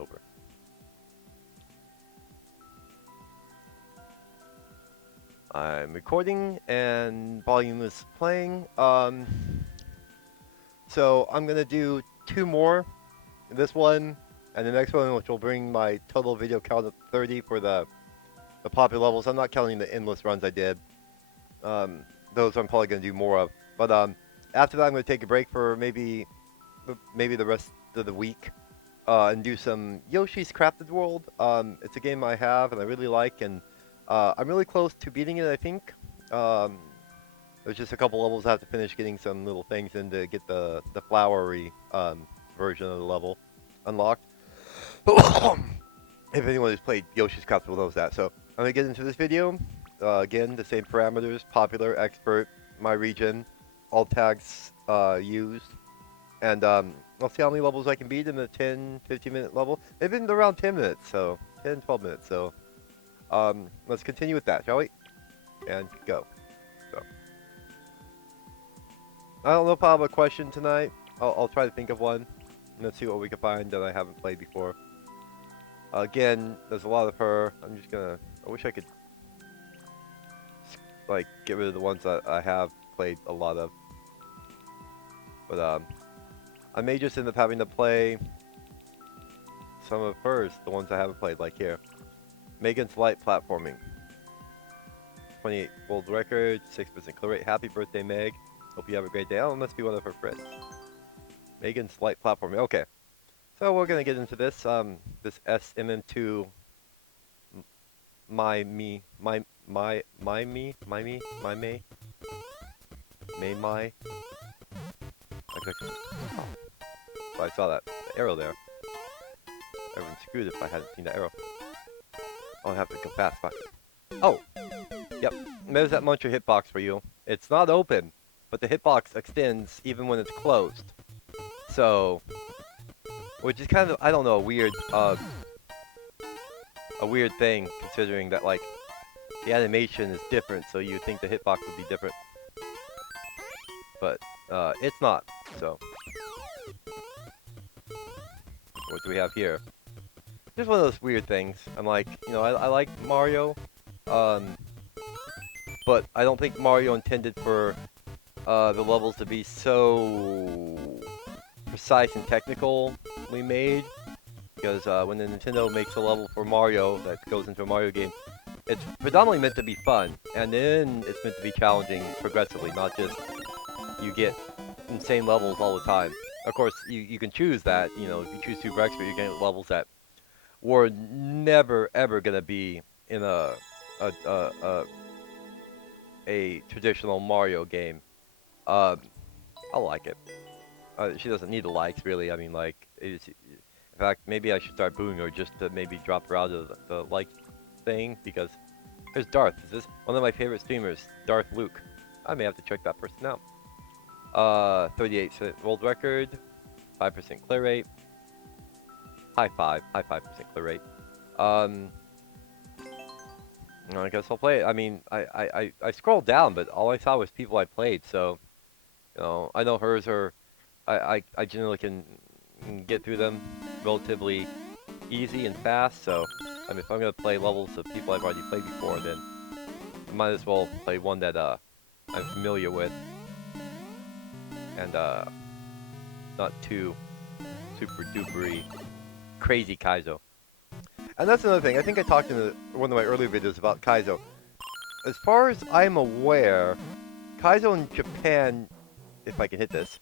over. I'm recording and volume is playing. So I'm gonna do 2 more. This one and the next one, which will bring my total video count up 30 for the popular levels. I'm not counting the endless runs I did. Those I'm probably gonna do more of. But after that, I'm gonna take a break for maybe the rest of the week. And do some Yoshi's Crafted World. It's a game I have and I really like, and I'm really close to beating it, I think. There's just a couple levels I have to finish getting some little things in to get the flowery version of the level unlocked. If anyone who's played Yoshi's Crafted World knows that. So I'm going to get into this video. Again, the same parameters: popular, expert, my region, all tags used. And I'll see how many levels I can beat in the 10-15 minute level. They've been around 10 minutes, so 10-12 minutes. So let's continue with that, shall we? And go. So I don't know if I'll have a question tonight. I'll try to think of one. Let's see what we can find that I haven't played before. Again, there's a lot of her. I'm just gonna. I wish I could like get rid of the ones that I have played a lot of. But I may just end up having to play some of hers, the ones I haven't played, like here. Megan's Light Platforming. 28 world record, 6% clear rate. Happy birthday, Meg. Hope you have a great day. Oh, it must be one of her friends. Megan's Light Platforming. Okay. So we're going to get into this. This SMM2 May. Okay. So I saw that arrow there. I would have been screwed if I hadn't seen that arrow. I'll have to go fast. Oh! Yep. There's that Muncher hitbox for you. It's not open, but the hitbox extends even when it's closed. So, which is kind of, I don't know, a weird thing, considering that, like, the animation is different, so you'd think the hitbox would be different. But, it's not, so. What do we have here? Just one of those weird things. I'm like, you know, I like Mario, but I don't think Mario intended for the levels to be so precise and technically made. Because when the Nintendo makes a level for Mario that goes into a Mario game, it's predominantly meant to be fun, and then it's meant to be challenging progressively, not just you get insane levels all the time. Of course, you can choose that. You know, if you choose Super Expert, you get levels that were never ever gonna be in a traditional Mario game. I like it. She doesn't need the likes, really. I mean, like, in fact, maybe I should start booing her just to maybe drop her out of the like thing, because here's Darth. Is this one of my favorite streamers, Darth Luke? I may have to check that person out. 38 world record, 5% clear rate. High 5% clear rate. I guess I'll play it. I mean, I scrolled down, but all I saw was people I played, so, you know, I know hers are, I generally can get through them relatively easy and fast, so, I mean, if I'm gonna play levels of people I've already played before, then I might as well play one that, I'm familiar with, and, not too super dupery crazy Kaizo. And that's another thing. I think I talked in one of my earlier videos about Kaizo. As far as I'm aware, Kaizo in Japan, if I can hit this,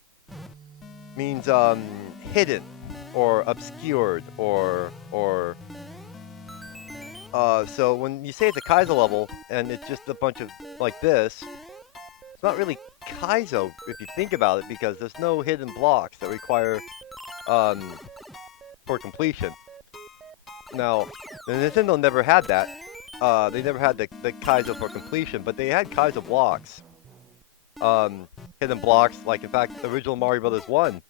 means hidden or obscured or so when you say it's a Kaizo level and it's just a bunch of like this, it's not really Kaizo if you think about it, because there's no hidden blocks that require for completion. Now, the Nintendo never had that. They never had the Kaizo for completion, but they had Kaizo blocks. Hidden blocks, like, in fact, the original Mario Bros. 1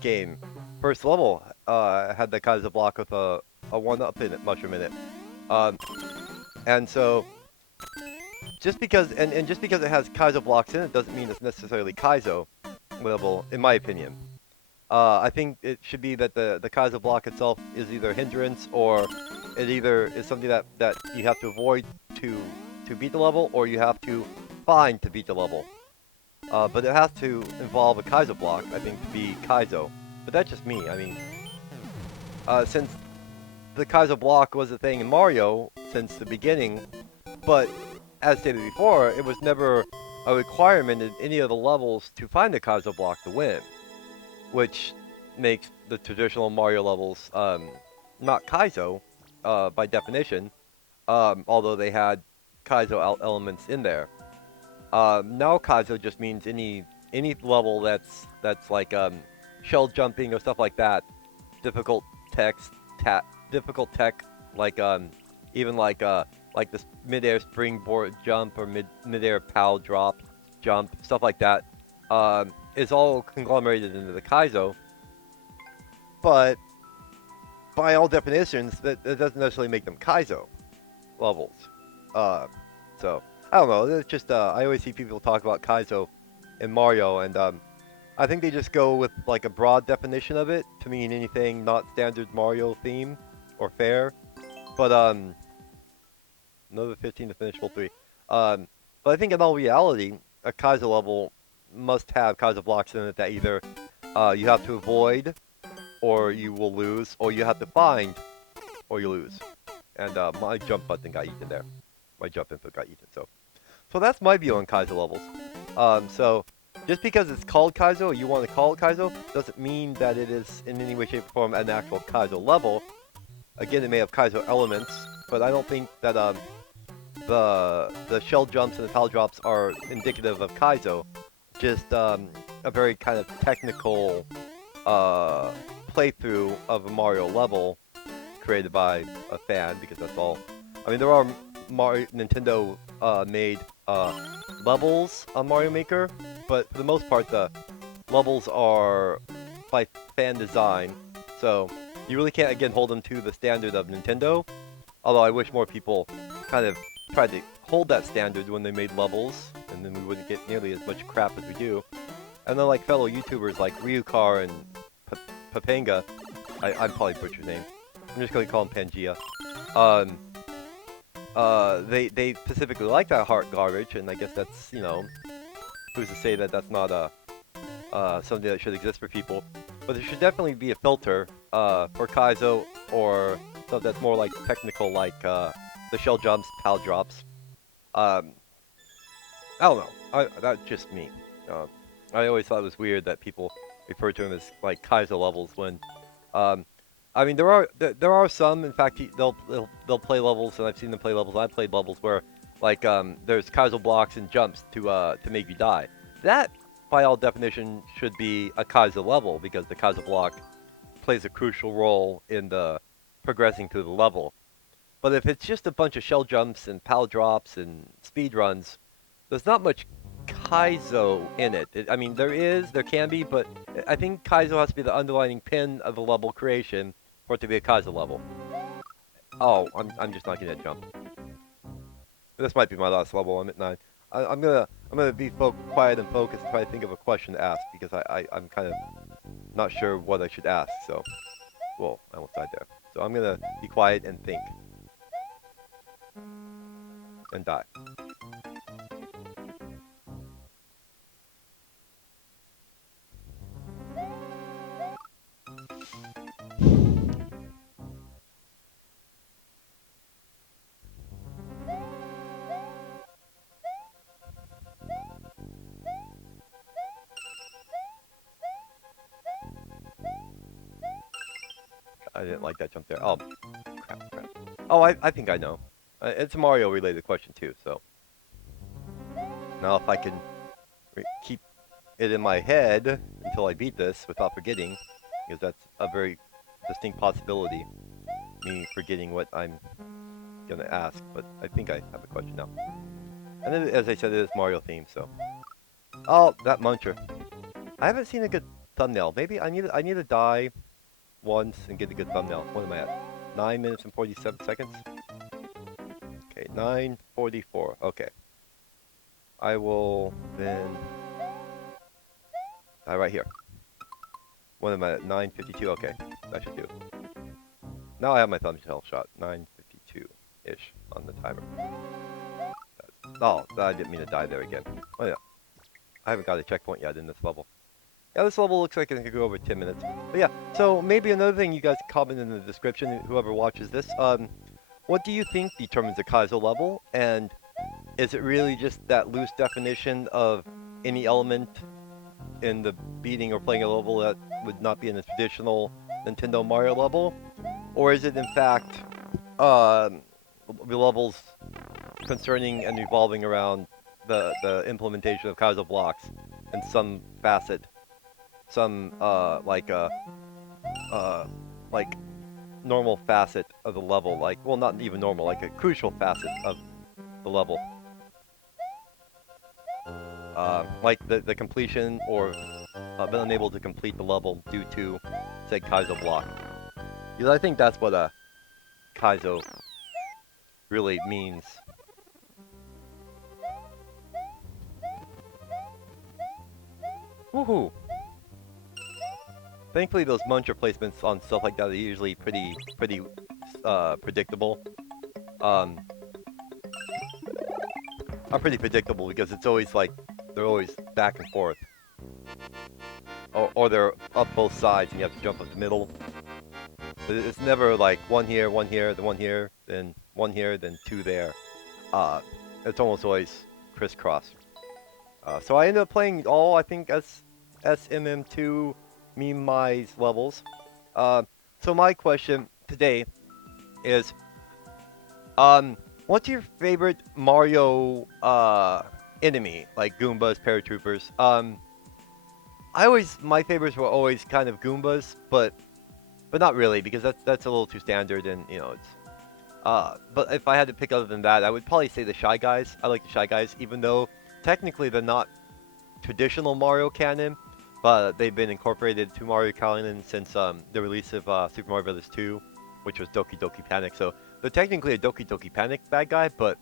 game, first level, had the Kaizo block with a 1-up in it, mushroom in it. And so, just because, and just because it has Kaizo blocks in it doesn't mean it's necessarily Kaizo level, in my opinion. I think it should be that the Kaizo block itself is either a hindrance or it either is something that you have to avoid to beat the level, or you have to find to beat the level. But it has to involve a Kaizo block, I think, to be Kaizo. But that's just me. I mean, since the Kaizo block was a thing in Mario since the beginning, but as stated before, it was never a requirement in any of the levels to find the Kaizo block to win, which makes the traditional Mario levels not Kaizo by definition, although they had Kaizo elements in there. Now Kaizo just means any level that's like shell jumping or stuff like that, difficult text, difficult tech, like even like this midair springboard jump or midair pal drop jump, stuff like that, is all conglomerated into the Kaizo. But by all definitions, that doesn't necessarily make them Kaizo levels. So I don't know. It's just I always see people talk about Kaizo in Mario, and I think they just go with like a broad definition of it to mean anything not standard Mario theme or fair. But another 15 to finish full 3. But I think in all reality, a Kaizo level must have Kaizo blocks in it that either you have to avoid, or you will lose, or you have to find, or you lose. And my jump button got eaten there. My jump input got eaten. So that's my view on Kaizo levels. So just because it's called Kaizo, or you want to call it Kaizo, doesn't mean that it is in any way, shape, or form an actual Kaizo level. Again, it may have Kaizo elements, but I don't think that the shell jumps and the tile drops are indicative of Kaizo. Just a very kind of technical playthrough of a Mario level created by a fan, because that's all. I mean, there are Nintendo made levels on Mario Maker, but for the most part, the levels are by fan design, so you really can't again hold them to the standard of Nintendo. Although I wish more people kind of tried to hold that standard when they made levels, and then we wouldn't get nearly as much crap as we do. And then like fellow YouTubers like Ryukar and Papanga, I'm probably butchered his name. I'm just gonna call him Pangea. Um, they specifically like that heart garbage, and I guess that's, you know, who's to say that that's not something that should exist for people. But there should definitely be a filter for Kaizo or stuff that's more like technical, like the shell jumps, pal drops. I don't know. That's just me. I always thought it was weird that people refer to them as like Kaizo levels when um, I mean, there are some. In fact, they'll play levels, and I've seen them play levels. I've played levels where, like, there's Kaizo blocks and jumps to make you die. That, by all definition, should be a Kaizo level because the Kaizo block plays a crucial role in the progressing through the level. But if it's just a bunch of shell jumps and pal drops and speed runs, there's not much Kaizo in it. I mean, there can be, but I think Kaizo has to be the underlining pin of the level creation for it to be a Kaizo level. Oh, I'm just not getting that jump. This might be my last level. I'm at 9. I'm gonna be quiet and focused and try to think of a question to ask because I'm kind of not sure what I should ask. So, whoa, I almost died there. So I'm gonna be quiet and think and die. I didn't like that jump there. Oh, crap. Oh, I think I know. It's a Mario related question too. So now if I can keep it in my head until I beat this without forgetting, because that's a very distinct possibility, me forgetting what I'm gonna ask. But I think I have a question now. And then, as I said, it is Mario themed. So, oh, that muncher. I haven't seen a good thumbnail. Maybe I need to die once and get a good thumbnail. What am I at? 9 minutes and 47 seconds. Okay, 9:44. Okay. I will then die right here. What am I at? 9:52. Okay, that should do. Now I have my thumbnail shot. 9:52-ish on the timer. Oh, I didn't mean to die there again. Oh yeah, I haven't got a checkpoint yet in this level. Yeah, this level looks like it could go over 10 minutes. But yeah, so maybe another thing you guys comment in the description, whoever watches this, what do you think determines a Kaizo level? And is it really just that loose definition of any element in the beating or playing a level that would not be in a traditional Nintendo Mario level? Or is it in fact the levels concerning and revolving around the implementation of Kaizo blocks in some facet, some like normal facet of the level, like, well, not even normal, like a crucial facet of the level, like the completion or been unable to complete the level due to, say, Kaizo block. Because I think that's what a Kaizo really means. Woohoo! Thankfully, those muncher placements on stuff like that are usually pretty predictable. Are pretty predictable because it's always like they're always back and forth, or they're up both sides and you have to jump up the middle. But it's never like one here, then one here, then one here, then two there. It's almost always crisscross. So I ended up playing all, I think, SMM2 Meme levels. So my question today is, what's your favorite Mario enemy, like Goombas, Paratroopers? My favorites were always kind of Goombas, but not really, because that's a little too standard, and you know it's. But if I had to pick other than that, I would probably say the Shy Guys. I like the Shy Guys, even though technically they're not traditional Mario canon, but they've been incorporated to Mario canon since the release of Super Mario Bros. 2, which was Doki Doki Panic. So they're technically a Doki Doki Panic bad guy, but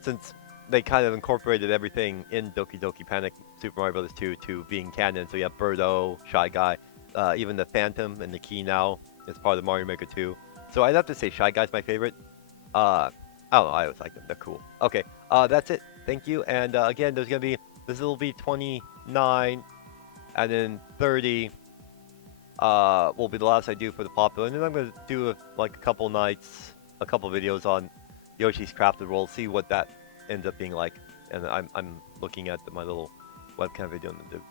since they kind of incorporated everything in Doki Doki Panic Super Mario Bros. 2 to being canon, so you have Birdo, Shy Guy, even the Phantom and the Key now is part of Mario Maker 2. So I'd have to say Shy Guy's my favorite. I don't know, I always like them. They're cool. Okay, that's it. Thank you. And again, this will be 29, and then 30 will be the last I do for the popular. And then I'm going to do like a couple nights, a couple videos on Yoshi's Crafted World, see what that ends up being like. And I'm looking at my little webcam video, and